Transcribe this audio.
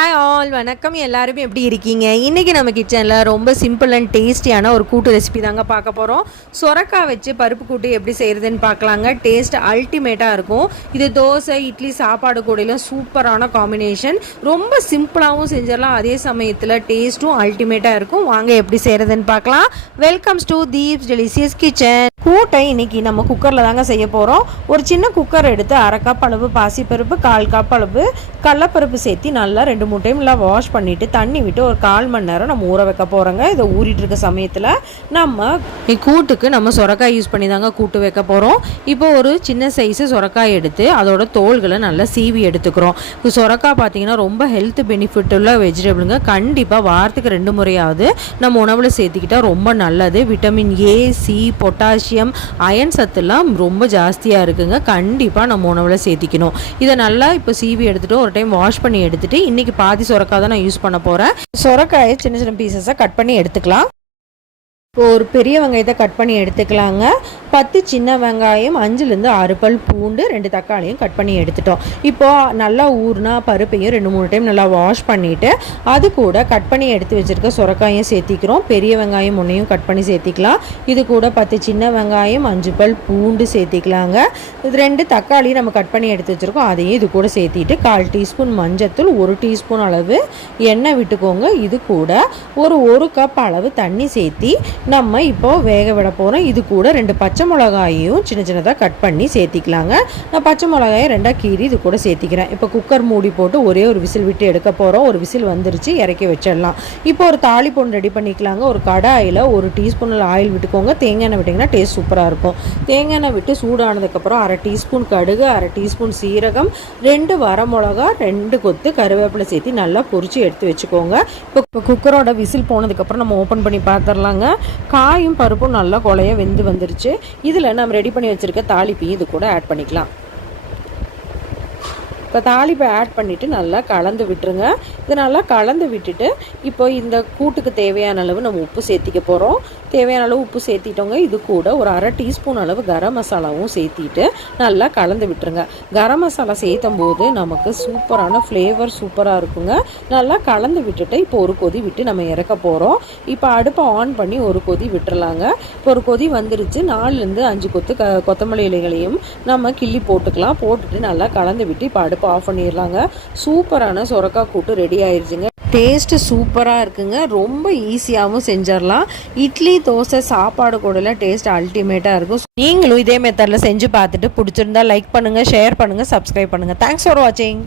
Hi all வணக்கம். எல்லாருமே எப்படி இருக்கீங்க? இன்றைக்கி நம்ம கிச்சனில் ரொம்ப சிம்பிள் அண்ட் டேஸ்டியான ஒரு கூட்டு ரெசிபி தாங்க பார்க்க போகிறோம். சொரக்காய் வச்சு பருப்பு கூட்டு எப்படி செய்கிறதுன்னு பார்க்கலாங்க. டேஸ்ட் அல்டிமேட்டாக இருக்கும். இது தோசை, இட்லி, சாப்பாடு கூடையிலும் சூப்பரான காம்பினேஷன். ரொம்ப சிம்பிளாகவும் செஞ்சிடலாம், அதே சமயத்தில் டேஸ்ட்டும் அல்டிமேட்டாக இருக்கும். வாங்க எப்படி செய்கிறதுன்னு பார்க்கலாம். Welcomes to Deep's delicious kitchen. கூட்டை இன்றைக்கி நம்ம குக்கரில் தாங்க செய்ய போகிறோம். ஒரு சின்ன குக்கர் எடுத்து 1/2 கப் அளவு பாசிப்பருப்பு, 1/4 கப் அளவு கடலப்பருப்பு சேர்த்து நல்லா 2-3 டைம் நல்லா வாஷ் பண்ணிவிட்டு தண்ணி விட்டு ஒரு 1/4 மணி நேரம் நம்ம ஊற வைக்க போகிறோங்க. இதை ஊறிட்டு இருக்க சமயத்தில் நம்ம கூட்டுக்கு நம்ம சொரக்காய் யூஸ் பண்ணி தாங்க கூட்டு வைக்க போகிறோம். இப்போ ஒரு சின்ன சைஸு சொரக்காய் எடுத்து அதோட தோள்களை நல்லா சீவி எடுத்துக்கிறோம். இப்போ சொரக்காய் பார்த்தீங்கன்னா ரொம்ப ஹெல்த் பெனிஃபிட் உள்ள வெஜிடபிளுங்க. கண்டிப்பாக வாரத்துக்கு 2 முறையாவது நம்ம உணவில் சேர்த்துக்கிட்டால் ரொம்ப நல்லது. Vitamin A, C, potassium, iron சத்துலாம் ரொம்ப ஜாஸ்தியாக இருக்குங்க. கண்டிப்பாக நம்ம உணவில் சேர்த்திக்கணும். இதை நல்லா இப்போ சீவி எடுத்துகிட்டு ஒரு டைம் வாஷ் பண்ணி எடுத்துகிட்டு இன்றைக்கி பாதி சொரக்காய் தான் நான் யூஸ் பண்ண போகிறேன். சொரக்காயை சின்ன சின்ன பீசஸாக கட் பண்ணி எடுத்துக்கலாம். இப்போ ஒரு பெரிய வெங்காயத்தை கட் பண்ணி எடுத்துக்கலாங்க. 10 சின்ன வெங்காயம், 5-6 பல் பூண்டு, 2 தக்காளியும் கட் பண்ணி எடுத்துட்டோம். இப்போது நல்லா ஊறினா பருப்பையும் 2-3 டைம் நல்லா வாஷ் பண்ணிவிட்டு அது கூட கட் பண்ணி எடுத்து வச்சுருக்க சொரக்காயும் சேர்த்திக்கிறோம். பெரிய வெங்காயம் 1 கட் பண்ணி சேர்த்திக்கலாம். இது கூட 10 சின்ன வெங்காயம், 5 பல் பூண்டு சேர்த்திக்கலாங்க. இது 2 தக்காளி நம்ம கட் பண்ணி எடுத்து வச்சுருக்கோம், அதையும் இது கூட சேர்த்திட்டு 1/4 டீஸ்பூன் மஞ்சத்தூள், 1 டீஸ்பூன் அளவு எண்ணெய் விட்டுக்கோங்க. இது கூட ஒரு 1 கப் அளவு தண்ணி சேர்த்தி நம்ம இப்போ வேக விட போகிறோம். இது கூட 2 பச்சை மிளகாயும் சின்ன சின்னதாக கட் பண்ணி சேர்த்திக்கலாங்க. நான் பச்சை மிளகாயை 2 கீறி இது கூட சேர்த்திக்கிறேன். இப்போ குக்கர் மூடி போட்டு ஒரே ஒரு விசில் விட்டு எடுக்க போகிறோம். ஒரு விசில் வந்துருச்சு, இறக்கி வச்சிடலாம். இப்போ ஒரு தாளிப்பொண்ணு ரெடி பண்ணிக்கலாங்க. ஒரு கடாயில் 1 டீஸ்பூன் ஆயில் விட்டுக்கோங்க. தேங்காய் எண்ணெய் விட்டிங்கன்னா டேஸ்ட் சூப்பராக இருக்கும். தேங்காய் எண்ணெய் விட்டு சூடானதுக்கப்புறம் 1/2 டீஸ்பூன் கடுகு, 1/2 டீஸ்பூன் சீரகம், 2 வரமிளகா, 2 கொத்து கருவேப்பிலை சேர்த்து நல்லா பொரிச்சு எடுத்து வச்சுக்கோங்க. இப்போ குக்கரோட விசில் போனதுக்கப்புறம் நம்ம ஓப்பன் பண்ணி பார்த்துடலாங்க. காயும் பருப்பும் நல்லா கொலைய வெந்து வந்துருச்சு. இதில் நம்ம ரெடி பண்ணி வச்சுருக்க தாளிப்பையும் இது கூட ஆட் பண்ணிக்கலாம். இப்போ தாளிப்பை ஆட் பண்ணிவிட்டு நல்லா கலந்து விட்டுருங்க. இது நல்லா கலந்து விட்டுட்டு இப்போ இந்த கூட்டுக்கு தேவையான அளவு நம்ம உப்பு சேர்த்திக்க போகிறோம். தேவையான அளவு உப்பு சேர்த்திட்டோங்க. இது கூட ஒரு 1/2 டீஸ்பூன் அளவு கரம் மசாலாவும் சேர்த்திட்டு நல்லா கலந்து விட்டுருங்க. கரம் மசாலா சேர்த்தும் போது நமக்கு சூப்பரான ஃப்ளேவர் சூப்பராக இருக்குங்க. நல்லா கலந்து விட்டுட்டு இப்போ ஒரு கொதி விட்டு நம்ம இறக்க போகிறோம். இப்போ அடுப்பை ஆன் பண்ணி ஒரு கொதி விட்டுறலாங்க. இப்போ ஒரு கொதி வந்துருச்சு. 4-5 கொத்து கொத்தமல்லி இலைகளையும் நம்ம கிள்ளி போட்டுக்கலாம். போட்டுட்டு நல்லா கலந்து விட்டு இப்போ அடுப்பு ஆஃப் பண்ணிடலாங்க. சூப்பரான சொரக்காய் கூட்டு ரெடி ஆயிடுச்சுங்க. டேஸ்ட்டு சூப்பராக இருக்குங்க. ரொம்ப ஈஸியாகவும் செஞ்சிடலாம். இட்லி, தோசை, சாப்பாடு கூட டேஸ்ட் அல்டிமேட்டாக இருக்கும். நீங்களும் இதே மெத்தடில் செஞ்சு பார்த்துட்டு பிடிச்சிருந்தா லைக் பண்ணுங்கள், ஷேர் பண்ணுங்கள், சப்ஸ்கிரைப் பண்ணுங்கள். தேங்க்ஸ் ஃபார் வாட்சிங்.